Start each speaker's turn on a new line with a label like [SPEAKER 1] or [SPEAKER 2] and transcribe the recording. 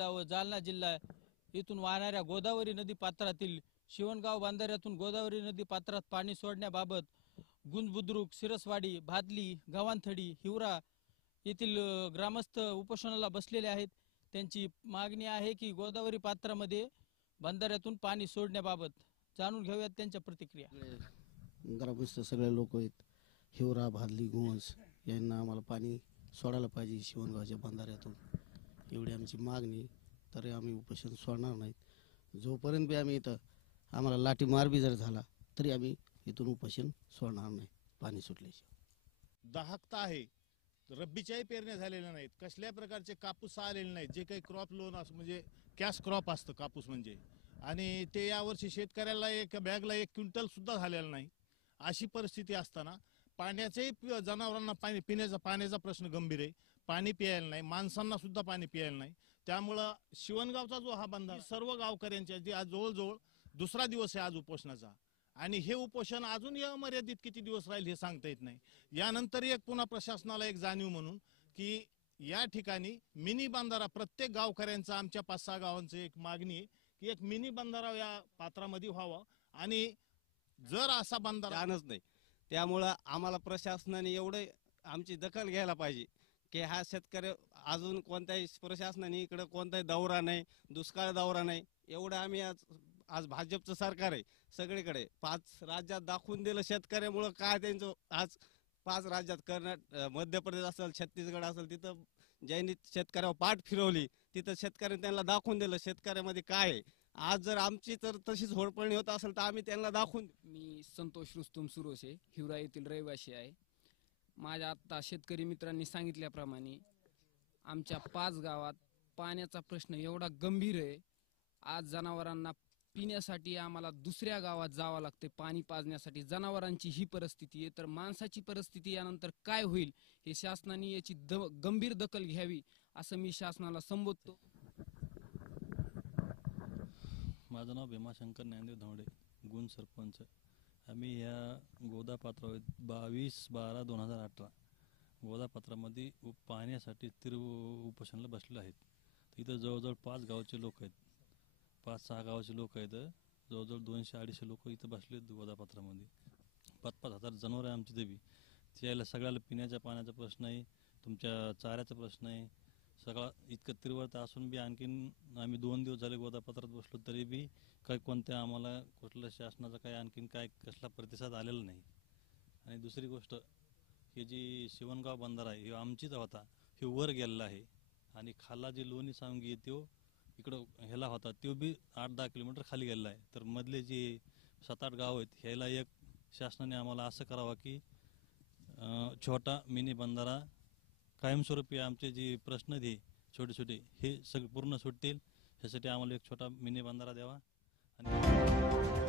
[SPEAKER 1] जिल्हा व जालना जिल्हा इथून वाहणाऱ्या गोदावरी नदी पात्रातील शिवणगाव बांधाऱ्यातून गोदावरी नदी पात्रात पाणी सोडण्याबाबत गुंजबुद्रुक सिरसवाडी भादली गव्हाणथडी हिवरा येथील ग्रामस्थ उपोषणाला बसलेले आहेत. त्यांची मागणी आहे की गोदावरी पात्रामध्ये बंधाऱ्यातून पाणी सोडण्याबाबत जाणून घेऊयात त्यांच्या प्रतिक्रिया.
[SPEAKER 2] सगळे ग्रामस्थ सगळे लोक आहेत. हिवरा भादली गोंस यांना आम्हाला पाणी सोडायला पाहिजे शिवणगावच्या बंधाऱ्यातून. एवढी आमची मागणी तरी आम्ही उपोषण सोडणार नाहीत. जोपर्यंत बी आम्ही इथं आम्हाला लाठीमार बी जर झाला तरी आम्ही इथून उपोषण सोडणार नाही पाणी सुटल्याशिवाय.
[SPEAKER 3] दाहकता आहे. रब्बीच्याही पेरण्या झालेल्या नाहीत. कसल्या प्रकारचे कापूस आलेले नाहीत. जे काही क्रॉप लोन असं म्हणजे कॅश क्रॉप असतं कापूस म्हणजे. आणि ते यावर्षी शेतकऱ्याला एक बॅगला एक क्विंटल सुद्धा झालेलं नाही. अशी परिस्थिती असताना पाण्याचेही पि- जनावरांना पाणी पिण्याचा पाण्याचा प्रश्न गंभीर आहे. पाणी प्यायला नाही माणसांना सुद्धा पाणी प्यायला नाही. त्यामुळं शिवणगावचा जो हा बंधारा सर्व गावकऱ्यांच्या जी आज जवळजवळ दुसरा दिवस आहे आज उपोषणाचा. आणि हे उपोषण अजून या मर्यादित किती दिवस राहील हे सांगता येत नाही. यानंतर एक पुन्हा प्रशासनाला एक जाणीव म्हणून की या ठिकाणी मिनी बांधारा प्रत्येक गावकऱ्यांचा आमच्या पाच सहा गावांचं एक मागणी आहे की एक मिनी बंधारा या पात्रामध्ये व्हावा. आणि जर असा बांधारा
[SPEAKER 4] जाणच नाही. त्यामुळं आम्हाला प्रशासनाने एवढं आमची दखल घ्यायला पाहिजे. की हा शेतकरी अजून कोणत्याही प्रशासनाने इकडे कोणताही दौरा नाही दुष्काळ दौरा नाही. एवढं आम्ही आज आज भाजपचं सरकार आहे सगळीकडे. पाच राज्यात दाखवून दिलं शेतकऱ्यामुळं काय त्यांचं आज पाच राज्यात कर्नाट मध्य प्रदेश असेल छत्तीसगड असेल तिथं ज्यांनी शेतकऱ्यावर पाठ फिरवली तिथं शेतकऱ्यांनी त्यांना दाखवून दिलं शेतकऱ्यामध्ये काय आहे. आज जर आमची तर तशीच होडपळणी होत असेल तर आम्ही त्यांना दाखवून
[SPEAKER 5] मी संतोष रुस्तुम सुरोसे हिवरा येथील रहिवासी आहे. माझ्या आत्ता शेतकरी मित्रांनी सांगितल्याप्रमाणे आमच्या पाच गावात पाण्याचा प्रश्न एवढा गंभीर आहे. आज जनावरांना पिण्यासाठी आम्हाला दुसऱ्या गावात जावं लागते पाणी पाजण्यासाठी. जनावरांची ही परिस्थिती आहे. तर माणसाची परिस्थिती यानंतर काय होईल हे शासनाने याची द गंभीर दखल घ्यावी असं मी शासनाला संबोधतो.
[SPEAKER 6] माझं नाव भीमाशंकर ज्ञानदेव धावडे गुण सरपंच. आम्ही ह्या गोदापात्र बावीस बारा दोन हजार अठरा गोदापात्रामध्ये पाहण्यासाठी तिर उपोषणाला बसलेले आहेत. तिथं जवळजवळ पाच गावचे लोक आहेत. पाच सहा गावाचे लोक आहेत. जवळजवळ दोनशे अडीचशे लोक इथं बसले आहेत गोदापात्रामध्ये. पाच पाच हजार जनावर आहे आमची देवी. त्याला सगळ्याला पिण्याच्या पाण्याचा प्रश्न आहे तुमच्या चाऱ्याचा प्रश्न आहे सगळा इतकं तीव्रता असून बी आणखीन आम्ही दोन दिवस झाले गोदापत्रात बसलो तरी बी काही कोणत्या आम्हाला कुठल्या शासनाचा काही आणखीन काय कसला प्रतिसाद आलेला नाही. आणि दुसरी गोष्ट हे जी शिवणगाव बंदर आहे हे आमचीच होता हे वर गेलेला आहे. आणि खाला जी लोणी सांगी आहे तो इकडं ह्याला होता तो बी आठ दहा किलोमीटर खाली गेलेला आहे. तर मधले जे सात आठ गाव आहेत ह्याला एक शासनाने आम्हाला असं करावं की छोटा मिनी बंधारा कायमस्वरूपी आमचे जे प्रश्न ते छोटे छोटे हे सगळे पूर्ण सुटतील. ह्यासाठी आम्हाला एक छोटा मिनी बंधारा द्यावा. आणि